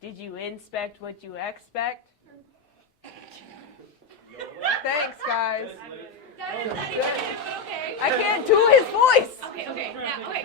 Did you inspect what you expect? Thanks, guys. I can't do his voice. Okay.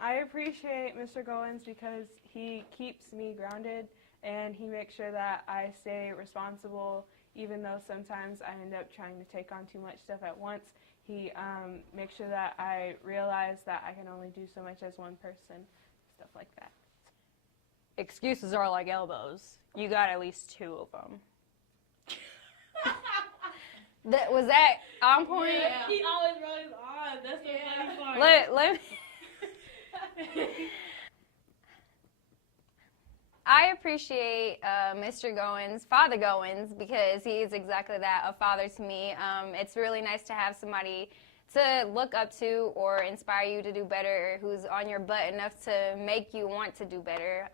I appreciate Mr. Goins because he keeps me grounded and he makes sure that I stay responsible, even though sometimes I end up trying to take on too much stuff at once. He makes sure that I realize that I can only do so much as one person, stuff like that. Excuses are like elbows. You got at least 2 of them. Was that on point? Yeah. He always runs on. That's the funny part. Let me. I appreciate Mr. Goins, Father Goins, because he is exactly that, a father to me. It's really nice to have somebody to look up to or inspire you to do better, who's on your butt enough to make you want to do better.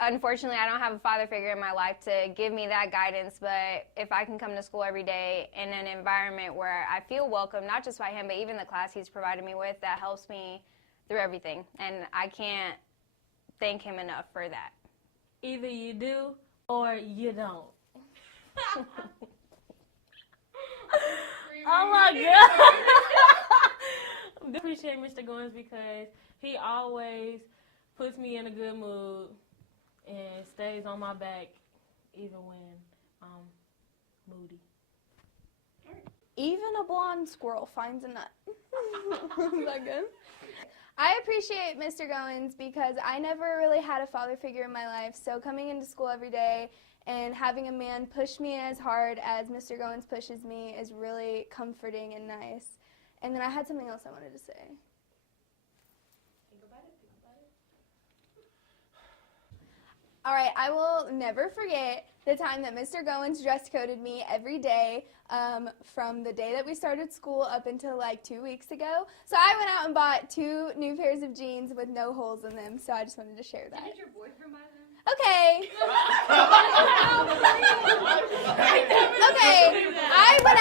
Unfortunately, I don't have a father figure in my life to give me that guidance, but if I can come to school every day in an environment where I feel welcome, not just by him, but even the class he's provided me with, that helps me through everything. And I can't thank him enough for that. Either you do or you don't. Oh my God. I appreciate Mr. Goins because he always puts me in a good mood and stays on my back even when I'm moody. Even a blonde squirrel finds a nut. Is that good? I appreciate Mr. Goins because I never really had a father figure in my life, so coming into school every day and having a man push me as hard as Mr. Goins pushes me is really comforting and nice. And then I had something else I wanted to say. Think about it. All right, I will never forget the time that Mr. Goins dress coded me every day from the day that we started school up until like 2 weeks ago. So I went out and bought 2 new pairs of jeans with no holes in them, so I just wanted to share that. Did your boyfriend buy them? Okay. Okay. I went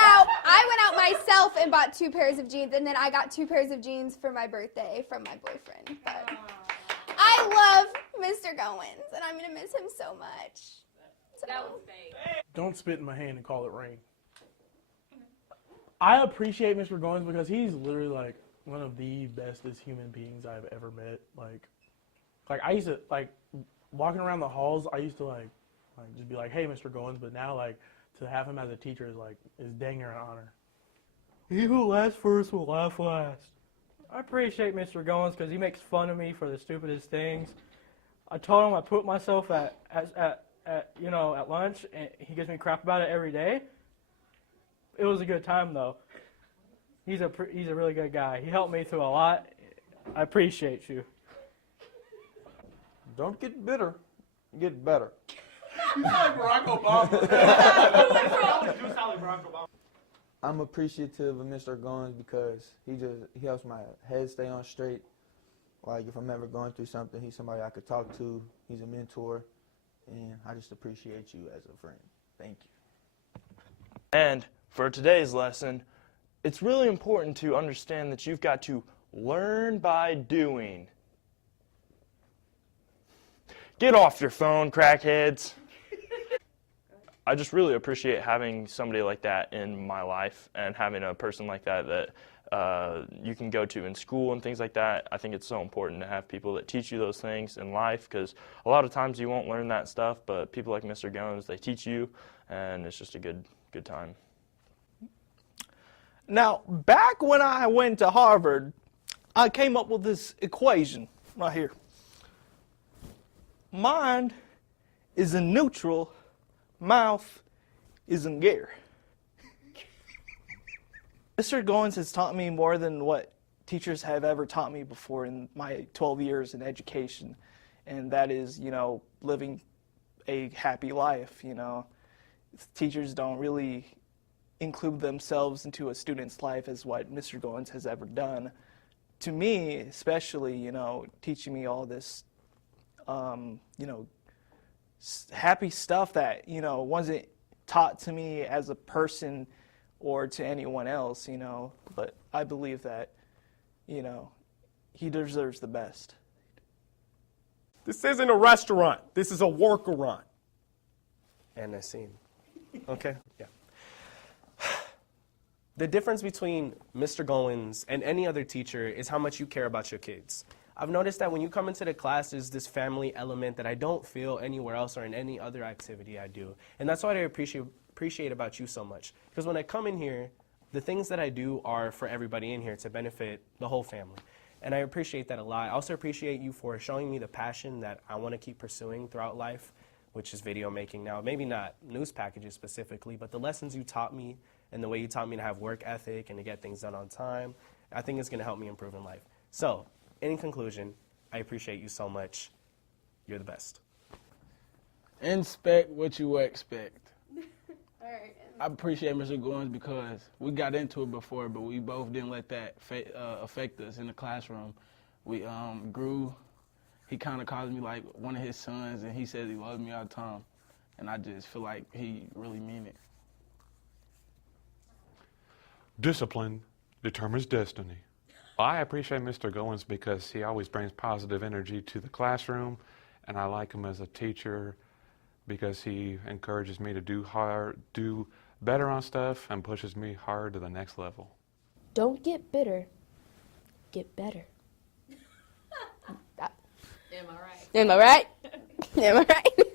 out myself and bought 2 pairs of jeans, and then I got 2 pairs of jeans for my birthday from my boyfriend. But I love Mr. Goins, and I'm going to miss him so much. So. That was fake. Don't spit in my hand and call it rain. I appreciate Mr. Goins because he's literally like one of the bestest human beings I've ever met. Like I used to walking around the halls. I used to like just be like, "Hey, Mr. Goins," but now like to have him as a teacher is dang near an honor. He who laughs first will laugh last. I appreciate Mr. Goins because he makes fun of me for the stupidest things. I told him I put myself at lunch, and he gives me crap about it every day. It was a good time though. He's a really good guy. He helped me through a lot. I appreciate you. Don't get bitter. Get better. You sound like Barack Obama. I'm appreciative of Mr. Goins because he helps my head stay on straight. Like if I'm ever going through something, he's somebody I could talk to. He's a mentor, and I just appreciate you as a friend. Thank you. And for today's lesson, it's really important to understand that you've got to learn by doing. Get off your phone, crackheads. I just really appreciate having somebody like that in my life and having a person like that you can go to in school and things like that. I think it's so important to have people that teach you those things in life because a lot of times you won't learn that stuff, but people like Mr. Goins, they teach you, and it's just a good time. Now, back when I went to Harvard, I came up with this equation right here. Mind is in neutral, mouth is in gear. Mr. Goins has taught me more than what teachers have ever taught me before in my 12 years in education, and that is, living a happy life. Teachers don't really include themselves into a student's life as what Mr. Goins has ever done. To me, especially, teaching me all this, happy stuff that, wasn't taught to me as a person or to anyone else, but I believe that, he deserves the best. This isn't a restaurant. This is a work-around. And a scene. Okay? Yeah. The difference between Mr. Goins and any other teacher is how much you care about your kids. I've noticed that when you come into the class, there's this family element that I don't feel anywhere else or in any other activity I do. And that's what I appreciate about you so much. Because when I come in here, the things that I do are for everybody in here to benefit the whole family. And I appreciate that a lot. I also appreciate you for showing me the passion that I want to keep pursuing throughout life, which is video making now. Maybe not news packages specifically, but the lessons you taught me and the way you taught me to have work ethic and to get things done on time, I think it's going to help me improve in life. So, in conclusion, I appreciate you so much. You're the best. Inspect what you expect. All right. I appreciate Mr. Goins because we got into it before, but we both didn't let that affect us in the classroom. We grew. He kind of calls me like one of his sons, and he says he loves me all the time. And I just feel like he really mean it. Discipline determines destiny. I appreciate Mr. Goins because he always brings positive energy to the classroom, and I like him as a teacher because he encourages me to do better on stuff and pushes me hard to the next level. Don't get bitter, get better. Am I right? Am I right? Am I right?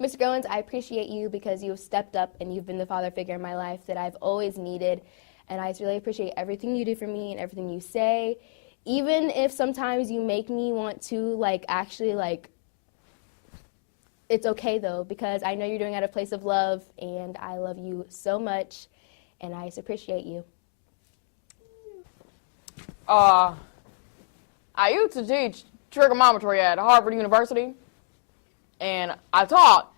Mr. Goins, I appreciate you because you've stepped up and you've been the father figure in my life that I've always needed. And I really appreciate everything you do for me and everything you say. Even if sometimes you make me want to, it's okay though, because I know you're doing it out of a place of love, and I love you so much, and I just appreciate you. I used to teach trigonometry at Harvard University, and I taught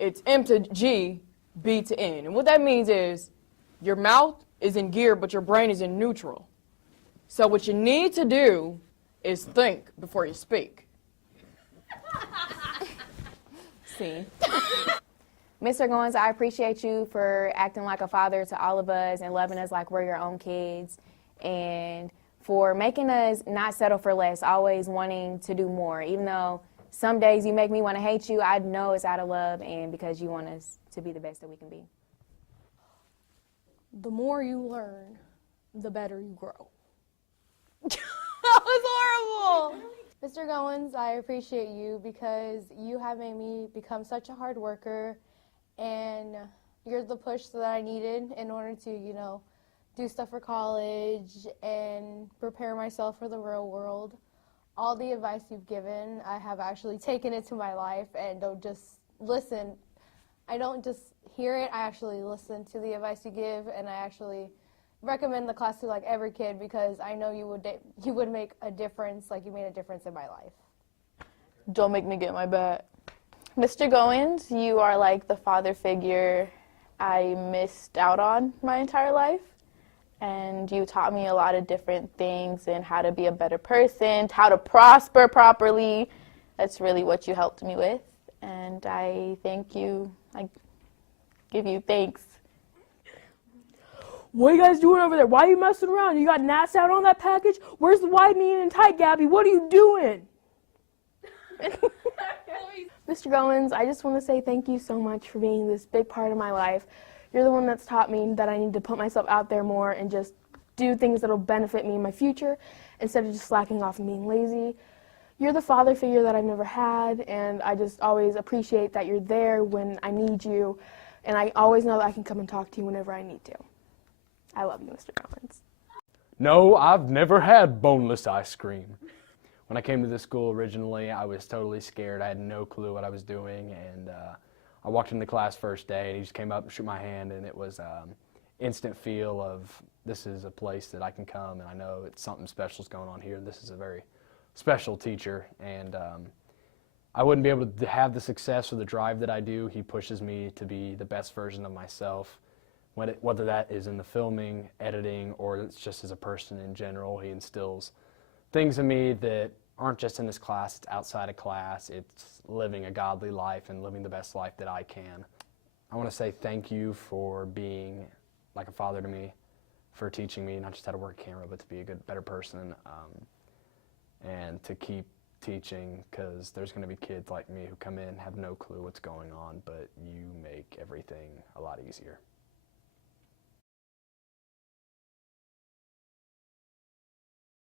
it's M to G, B to N. And what that means is your mouth is in gear, but your brain is in neutral. So what you need to do is think before you speak. See. Mr. Goins, I appreciate you for acting like a father to all of us and loving us like we're your own kids, and for making us not settle for less, always wanting to do more. Even though some days you make me want to hate you, I know it's out of love and because you want us to be the best that we can be. The more you learn, the better you grow. That was horrible! Mr. Goins, I appreciate you because you have made me become such a hard worker, and you're the push that I needed in order to, do stuff for college and prepare myself for the real world. All the advice you've given, I have actually taken it to my life and don't just listen. I don't just hear it, I actually listen to the advice you give, and I actually recommend the class to every kid because I know you would make a difference, like you made a difference in my life. Don't make me get my bat. Mr. Goins, you are like the father figure I missed out on my entire life. And you taught me a lot of different things and how to be a better person, how to prosper properly. That's really what you helped me with. And I thank you. I give you thanks. What are you guys doing over there? Why are you messing around? You got gnats out on that package? Where's the wide, medium, and tight, Gabby? What are you doing? Mr. Goins, I just want to say thank you so much for being this big part of my life. You're the one that's taught me that I need to put myself out there more and just do things that will benefit me in my future instead of just slacking off and being lazy. You're the father figure that I've never had, and I just always appreciate that you're there when I need you, and I always know that I can come and talk to you whenever I need to. I love you, Mr. Goins. No, I've never had boneless ice cream. When I came to this school originally, I was totally scared. I had no clue what I was doing, and I walked into class first day, and he just came up and shook my hand, and it was instant feel of this is a place that I can come, and I know it's something special is going on here. This is a very special teacher, and I wouldn't be able to have the success or the drive that I do. He pushes me to be the best version of myself, whether that is in the filming, editing, or it's just as a person in general. He instills things in me that aren't just in this class, it's outside of class. It's living a godly life and living the best life that I can. I want to say thank you for being like a father to me, for teaching me not just how to work a camera, but to be a better person, and to keep teaching, because there's going to be kids like me who come in, have no clue what's going on, but you make everything a lot easier.